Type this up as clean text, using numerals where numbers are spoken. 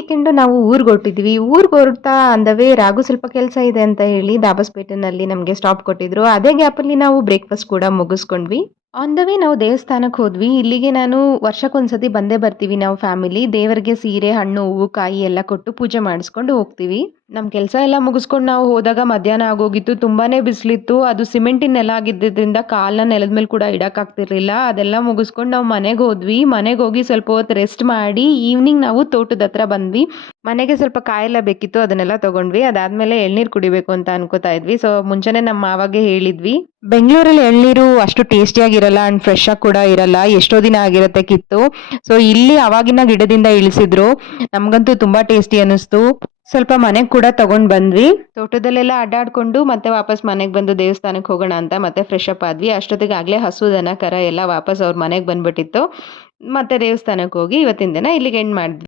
Weekend ನಾವು ಊರಿಗೆ ಹೊರಟಿದ್ವಿ. ಊರಿಗೆ ಹೊರಡ್ತಾ ಆನ್ ದ ವೇ ರಾಘು ಸ್ವಲ್ಪ ಕೆಲಸ ಇದೆ ಅಂತ ಹೇಳಿ ದಾಬಸ್ಪೇಟೆನಲ್ಲಿ ನಮಗೆ ಸ್ಟಾಪ್ ಕೊಟ್ಟಿದ್ರು. ಅದೇ ಗ್ಯಾಪಲ್ಲಿ ನಾವು ಬ್ರೇಕ್‌ಫಾಸ್ಟ್ ಕೂಡ ಮುಗಿಸ್ಕೊಂಡ್ವಿ. ಆನ್ ದ ವೇ ನಾವು ದೇವಸ್ಥಾನಕ್ಕೆ ಹೋದ್ವಿ. ಇಲ್ಲಿಗೆ ನಾನು ವರ್ಷಕ್ಕೊಂದ್ಸತಿ ಬಂದೇ ಬರ್ತೀವಿ ನಾವು ಫ್ಯಾಮಿಲಿ. ದೇವರಿಗೆ ಸೀರೆ, ಹಣ್ಣು, ಹೂವು, ಕಾಯಿ ಎಲ್ಲ ಕೊಟ್ಟು ಪೂಜೆ ಮಾಡಿಸ್ಕೊಂಡು ಹೋಗ್ತೀವಿ. ನಮ್ಮ ಕೆಲಸ ಎಲ್ಲ ಮುಗಿಸ್ಕೊಂಡು ನಾವು ಹೋದಾಗ ಮಧ್ಯಾಹ್ನ ಆಗೋಗಿತ್ತು. ತುಂಬಾನೇ ಬಿಸಿಲಿತ್ತು. ಅದು ಸಿಮೆಂಟಿನ ನೆಲ ಆಗಿದ್ದರಿಂದ ಕಾಲನ್ನ ನೆಲದ ಮೇಲೆ ಕೂಡ ಇಡಕ್ಕಾಗ್ತಿರ್ಲಿಲ್ಲ. ಅದೆಲ್ಲ ಮುಗಿಸ್ಕೊಂಡು ನಾವು ಮನೆಗೆ ಹೋದ್ವಿ. ಮನೆಗೆ ಹೋಗಿ ಸ್ವಲ್ಪ ಹೊತ್ತು ರೆಸ್ಟ್ ಮಾಡಿ ಈವ್ನಿಂಗ್ ನಾವು ತೋಟದ ಹತ್ರ ಬಂದ್ವಿ. ಮನೆಗೆ ಸ್ವಲ್ಪ ಕಾಯೆಲ್ಲ ಬೇಕಿತ್ತು, ಅದನ್ನೆಲ್ಲ ತಗೊಂಡ್ವಿ. ಅದಾದ್ಮೇಲೆ ಎಳ್ನೀರು ಕುಡಿಬೇಕು ಅಂತ ಅನ್ಕೋತಾ ಇದ್ವಿ. ಸೊ ಮುಂಚೆನೆ ನಮ್ಮ ಮಾವಾಗೆ ಹೇಳಿದ್ವಿ. ಬೆಂಗಳೂರಲ್ಲಿ ಎಳ್ನೀರು ಅಷ್ಟು ಟೇಸ್ಟಿಯಾಗಿರಲ್ಲ ಅಂಡ್ ಫ್ರೆಶ್ ಆಗಿ ಕೂಡ ಇರಲ್ಲ. ಎಷ್ಟೋ ದಿನ ಆಗಿರುತ್ತೆ ಕಿತ್ತು. ಸೊ ಇಲ್ಲಿ ಅವಾಗಿನ ಗಿಡದಿಂದ ಇಳಿಸಿದ್ರು. ನಮ್ಗಂತೂ ತುಂಬಾ ಟೇಸ್ಟಿ ಅನಿಸ್ತು. ಸ್ವಲ್ಪ ಮನೆಗೆ ಕೂಡ ತಗೊಂಡ್ ಬಂದ್ವಿ. ತೋಟದಲ್ಲೆಲ್ಲ ಅಡ್ಡಾಡ್ಕೊಂಡು ಮತ್ತೆ ವಾಪಸ್ ಮನೆಗೆ ಬಂದು ದೇವಸ್ಥಾನಕ್ಕೆ ಹೋಗೋಣ ಅಂತ ಮತ್ತೆ ಫ್ರೆಶ್ ಅಪ್ ಆದ್ವಿ. ಅಷ್ಟೊತ್ತಿಗೆ ಆಗ್ಲೇ ಹಸು, ದನ, ಕರ ಎಲ್ಲ ವಾಪಸ್ ಅವ್ರ ಮನೆಗೆ ಬಂದ್ಬಿಟ್ಟಿತ್ತು. ಮತ್ತೆ ದೇವಸ್ಥಾನಕ್ಕೆ ಹೋಗಿ ಇವತ್ತಿನ ದಿನ ಇಲ್ಲಿಗೆ ಎಂಡ್ ಮಾಡಿದ್ವಿ.